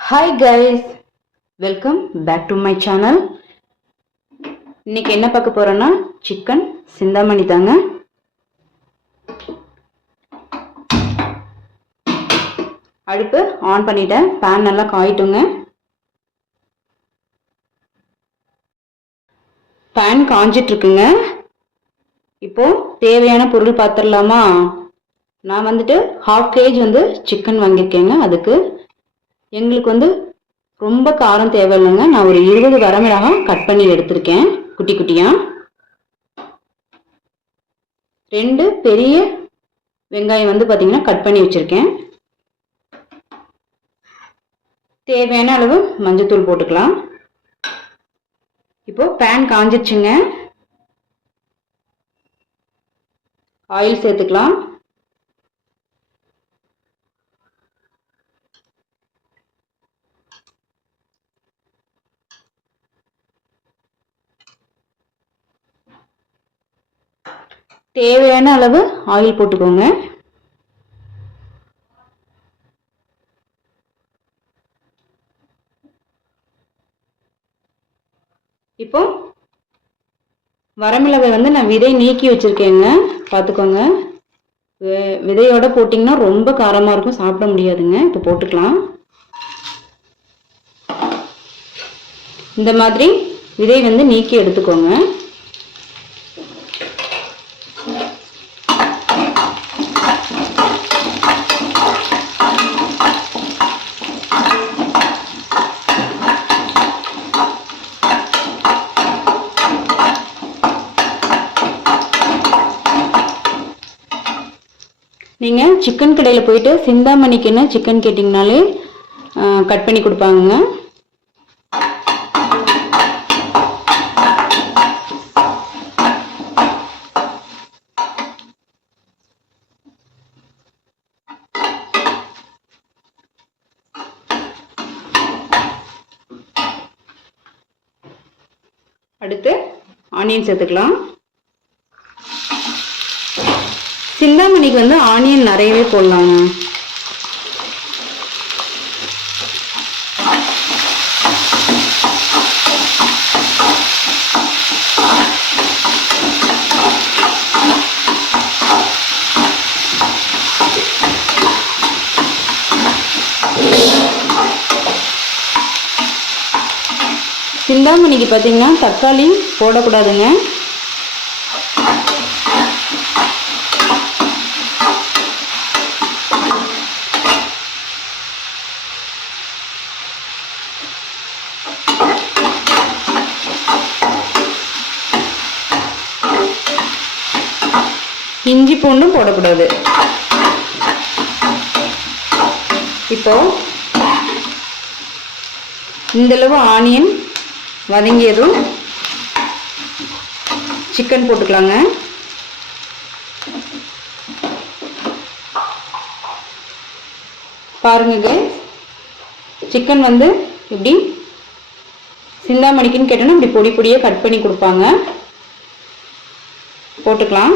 Hi guys welcome back to my channel இன்னைக்கு என்ன பார்க்க போறோன்னா சிக்கன் சிந்தாமணி தாங்க. அடுப்பு ஆன் பண்ணிட்டேன் பேன் நல்லா காயிட்டுங்க. பேன் காஞ்சிட்டு இருக்குங்க இப்போ தேவையான பொருள் பார்த்துடலாமா நான் வந்துட்டு ஹாஃப் கேஜ் வந்து சிக்கன் வாங்கியிருக்கேங்க அதுக்கு எங்களுக்கு வந்து ரொம்ப காரம் தேவையில்லைங்க. நான் ஒரு இருபது வரமிளகாய் கட் பண்ணி எடுத்திருக்கேன். குட்டி குட்டியாக ரெண்டு பெரிய வெங்காயம் வந்து பார்த்தீங்கன்னா கட் பண்ணி வச்சுருக்கேன். தேவையான அளவு மஞ்சத்தூள் போட்டுக்கலாம். இப்போ பேன் காஞ்சிடுச்சுங்க ஆயில் சேர்த்துக்கலாம். தேவையான அளவு ஆயில் போட்டுக்கோங்க. இப்போ வரமிளகாய் வந்து நான் விதை நீக்கி வச்சுருக்கேங்க. பார்த்துக்கோங்க. விதையோட போட்டிங்கன்னா ரொம்ப காரமாக இருக்கும். சாப்பிட முடியாதுங்க. இப்போ போட்டுக்கலாம். இந்த மாதிரி விதை வந்து நீக்கி எடுத்துக்கோங்க. நீங்கள் சிக்கன் கடையில் போயிட்டு சிந்தாமணிக்குன்னு சிக்கன் கேட்டிங்கனாலே கட் பண்ணி கொடுப்பாங்க அடுத்து ஆனியன் சேர்த்துக்கலாம். சிந்தாமணிக்கு வந்து ஆனியன் நிறையவே போடலாங்க. சிந்தாமணிக்கு பார்த்தீங்கன்னா தக்காளி போடக்கூடாதுங்க. இஞ்சி பூண்டும் போடக்கூடாது. இப்போ இந்தளவு ஆனியன் வதங்கியதும் சிக்கன் போட்டுக்கலாங்க. பாருங்க சிக்கன் வந்து இப்படி சிந்தாமணிக்குன்னு கேட்டோன்னா இப்படி பொடி பொடியாக கட் பண்ணி கொடுப்பாங்க. போட்டுக்கலாம்.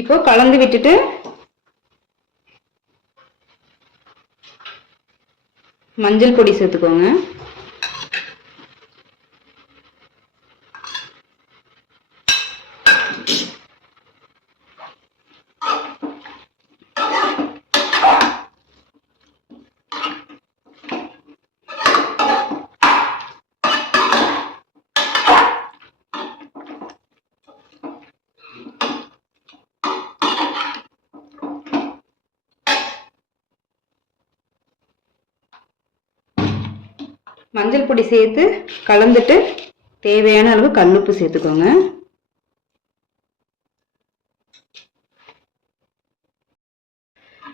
இப்போ கலந்து விட்டுட்டு மஞ்சள் பொடி சேர்த்துக்கோங்க. மஞ்சள் பொடி சேர்த்து கலந்துட்டு தேவையான அளவு கல்லுப்பு சேர்த்துக்கோங்க.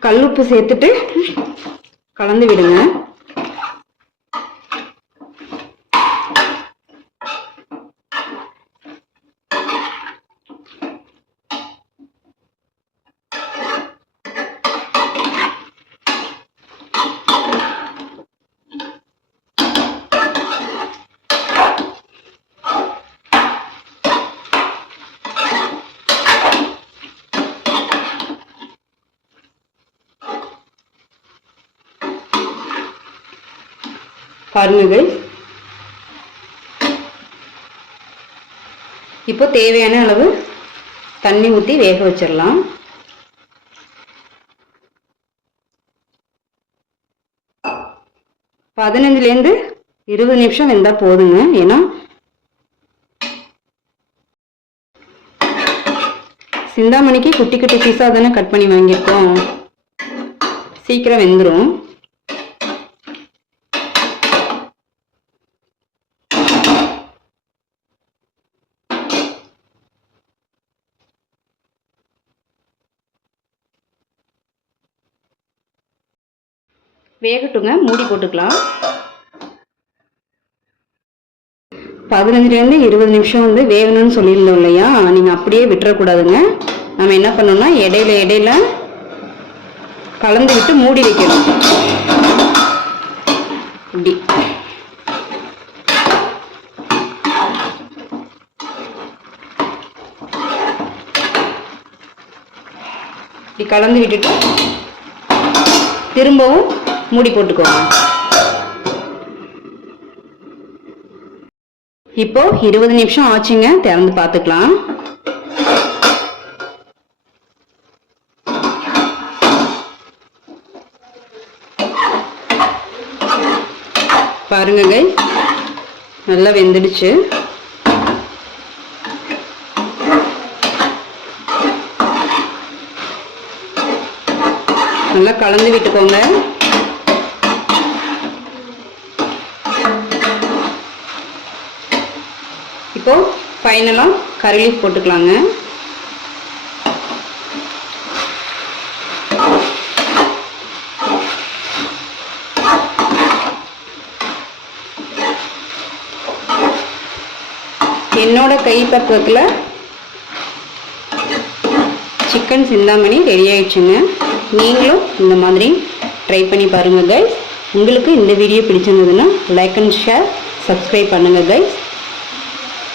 கல்லுப்பு சேர்த்துட்டு கலந்து விடுங்க. பாருங்க இப்போ தேவையான அளவு தண்ணி ஊற்றி வேக வச்சிடலாம். பதினஞ்சுலேருந்து இருபது நிமிஷம் வெந்தால் போதுங்க. ஏன்னா சிந்தாமணிக்கு குட்டி குட்டி பீஸாக தானே கட் பண்ணி வாங்கியிருக்கோம். சீக்கிரம் வெந்துடும் வேகட்டுங்க மூடி போட்டுக்கலாம். பதினஞ்சுலேருந்து இருபது நிமிஷம் வந்து வேகணும்னு சொல்லியிருந்தோம் இல்லையா? நீங்கள் அப்படியே விட்டுறக்கூடாதுங்க. நம்ம என்ன பண்ணோம்னா இடையில இடையில கலந்து விட்டு மூடி வைக்கணும். இப்படி. இப்படி கலந்து விட்டுட்டு திரும்பவும் மூடி போட்டுக்கோங்க. இப்போ இருபது நிமிஷம் ஆச்சுங்க திறந்து பார்த்துக்கலாம். பாருங்க நல்லா வெந்துடுச்சு. நல்லா கலந்து விட்டுக்கோங்க. இப்போ ஃபைனலாக கறி லீஃப் போட்டுக்கலாங்க. என்னோட கை பக்குவத்தில் சிக்கன் சிந்தாமணி ரெடி ஆயிடுச்சுங்க. நீங்களும் இந்த மாதிரி ட்ரை பண்ணி பாருங்கள் கைஸ் உங்களுக்கு இந்த வீடியோ பிடிச்சிருந்ததுன்னா லைக் அண்ட் ஷேர் சப்ஸ்கிரைப் பண்ணுங்கள் கைஸ்